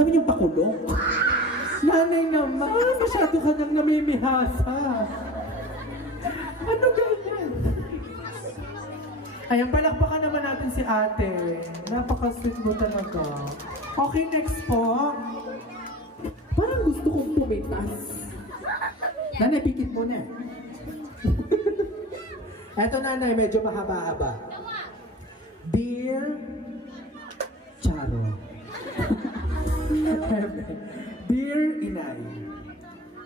namin yung pakulong. Nanay naman, masyado ka nang namimihasa. Ano ganyan? Ayan, palakpakan naman natin si ate. Napaka-sweet mo talaga. Okay, next po. Parang gusto kong pumitas. Nanay, pikit mo na. Eto nanay, medyo mahaba-haba. Dear Charo. Dear Inay,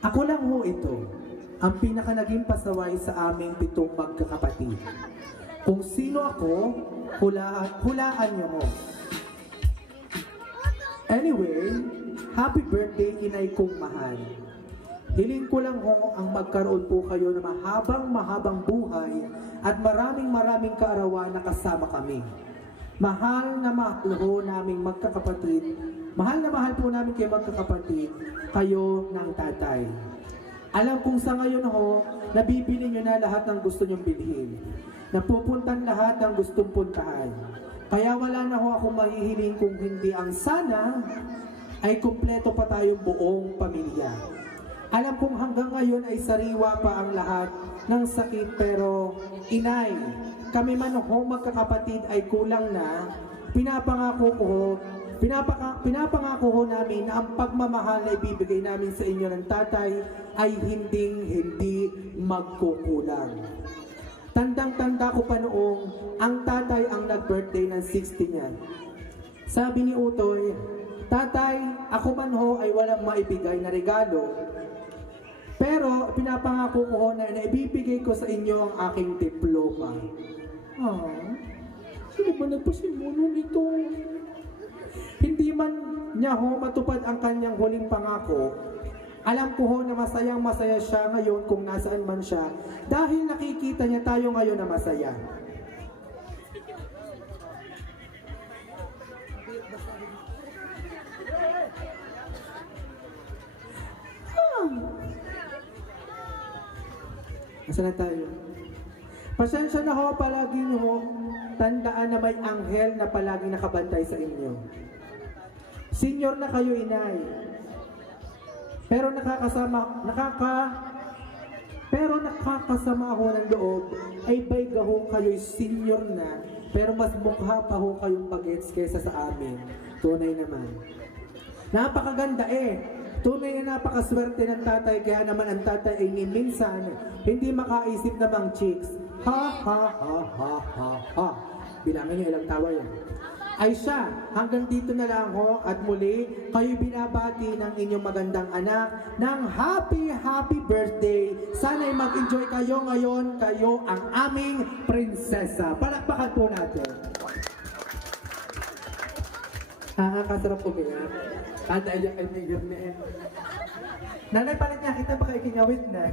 ako lang ho ito, ang pinaka naging pasaway sa aming 7 magkakapatid. Kung sino ako, hulaan niyo mo. Anyway, happy birthday Inay kong mahal. Hiling ko lang ho ang magkaroon po kayo ng mahabang buhay at maraming kaarawan na kasama kami. Mahal na mahal ho naming magkakapatid. Mahal na mahal po namin kayo magkakapatid, kayo ng tatay. Alam kong sa ngayon ho, nabibili nyo na lahat ng gusto nyong bilhin. Napupuntan lahat ng gustong puntahan. Kaya wala na ho akong mahihiling kung hindi ang sana ay kumpleto pa tayong buong pamilya. Alam kong hanggang ngayon ay sariwa pa ang lahat ng sakit, pero Inay, kami man ho magkakapatid ay kulang na. Pinapangako ho namin na ang pagmamahal na ibibigay namin sa inyo ng tatay ay hindi magkukulang. Tandang-tanda ko pa noong ang tatay ang nag-birthday ng 60 niya. Sabi ni Utoy, "Tatay, ako man ho ay walang maibigay na regalo. Pero pinapangako ko ho na ibibigay ko sa inyo ang aking diploma." Sino ba nagpasimuno nito? Hindi man niya ho matupad ang kanyang huling pangako. Alam ko ho na masayang-masaya siya ngayon kung nasaan man siya dahil nakikita niya tayo ngayon na masaya. Nasaan na tayo? Pasensya na ho, palagi niyo ho tandaan na may anghel na palagi nakabantay sa inyo. Senior na kayo, Inay. Pero nakakasama ho ng loob ay bayga ho kayo'y senior na, pero mas mukha pa ho kayong bagets kaysa sa amin. Tunay naman. Napakaganda Tunay na napakaswerte ng tatay, kaya naman ang tatay ay minsan hindi makaisip na mang chicks. Ha ha ha ha ha ha. Bilangan niyo ilang tawa yan. Ay siya, hanggang dito na lang ho, at muli, kayo binabati ng inyong magandang anak ng happy birthday. Sana'y mag-enjoy kayo ngayon, kayo ang aming prinsesa. Palakpakan po natin. Kasarap po kaya. Kada iyak ay may na Nanay, palit niya kita, baka ikinawit na.